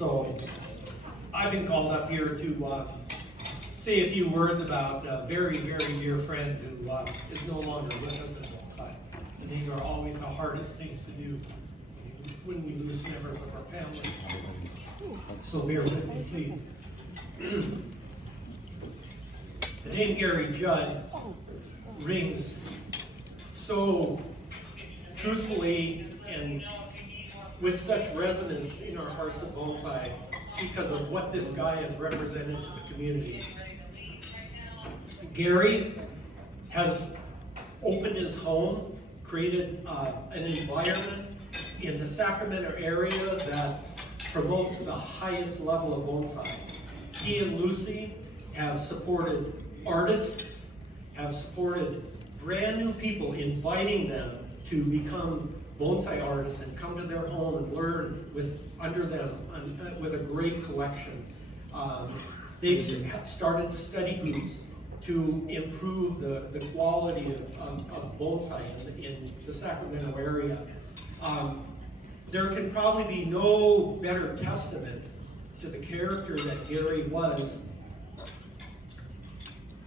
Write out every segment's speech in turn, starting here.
So I've been called up here to say a few words about a very, very dear friend who is no longer with us at all time. And these are always the hardest things to do when we lose members of our family. So bear with me, please. The name Gary Judd rings so truthfully and with such resonance in our hearts of Bonsai because of what this guy has represented to the community. Gary has opened his home, created an environment in the Sacramento area that promotes the highest level of bonsai. He and Lucy have supported artists, have supported brand new people, inviting them to become bonsai artists and come to their home and learn under them with a great collection. They've started study groups to improve the quality of bonsai in the Sacramento area. There can probably be no better testament to the character that Gary was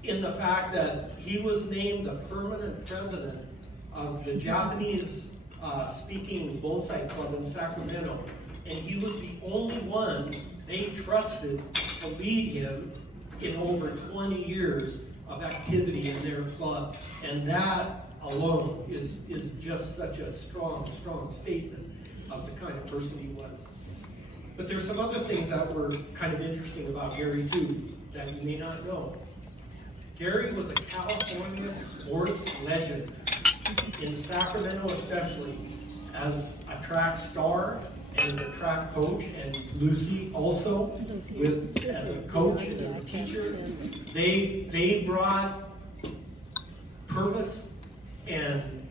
in the fact that he was named the permanent president of the Japanese speaking bonsai club in Sacramento, and he was the only one they trusted to lead him in over 20 years of activity in their club. And that alone is just such a strong statement of the kind of person he was. But there's some other things that were kind of interesting about Gary too that you may not know. Gary was a California sports legend, in Sacramento especially, as a track star and as a track coach, and Lucy also as a coach and as a teacher. They brought purpose and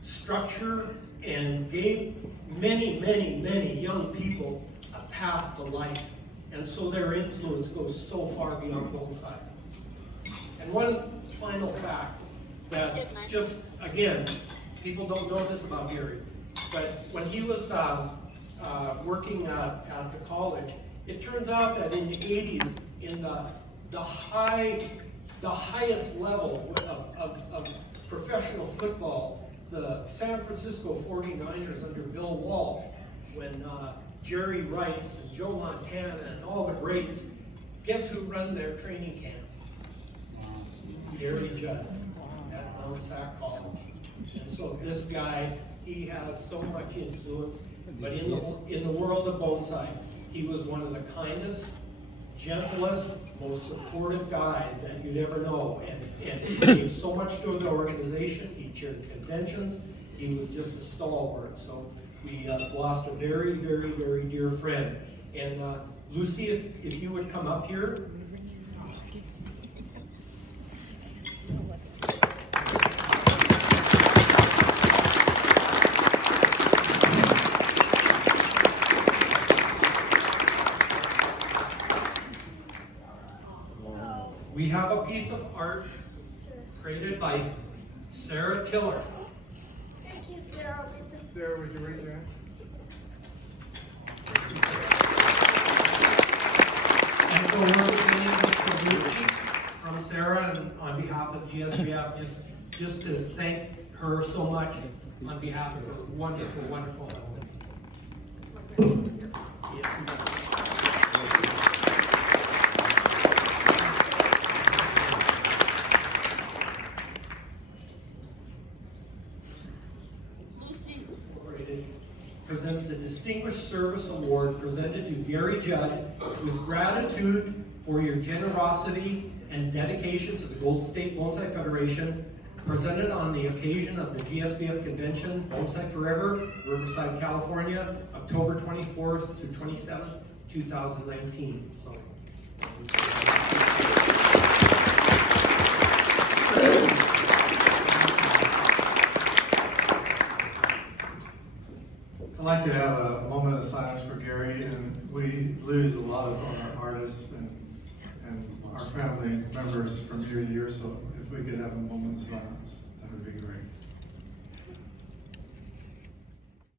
structure and gave many young people a path to life. And so their influence goes so far beyond bonsai. And one final fact that just, again, people don't know this about Gary, but when he was working at the college, it turns out that in the 80s, in the highest level of professional football, the San Francisco 49ers under Bill Walsh, when Jerry Rice and Joe Montana and all the greats, guess who run their training camp? Gary Judd at Mount Sac College. And so this guy, he has so much influence, but in the world of bonsai, he was one of the kindest, gentlest, most supportive guys that you'd ever know. And he gave so much to the organization. He chaired conventions. He was just a stalwart. So we lost a very dear friend. And Lucy, if you would come up here. We have a piece of art created by Sarah Tiller. Thank you, Sarah. Sarah, would you raise your hand? And so we're beginning with publicity from Sarah and on behalf of GSBF, just to thank her so much on behalf of her wonderful element. Presents the Distinguished Service Award presented to Gary Judd with gratitude for your generosity and dedication to the Golden State Bonsai Federation, presented on the occasion of the GSBF Convention, Bonsai Forever, Riverside, California, October 24th to 27th, 2019. So. I'd like to have a moment of silence for Gary, and we lose a lot of our artists and our family members from year to year, so if we could have a moment of silence, that would be great.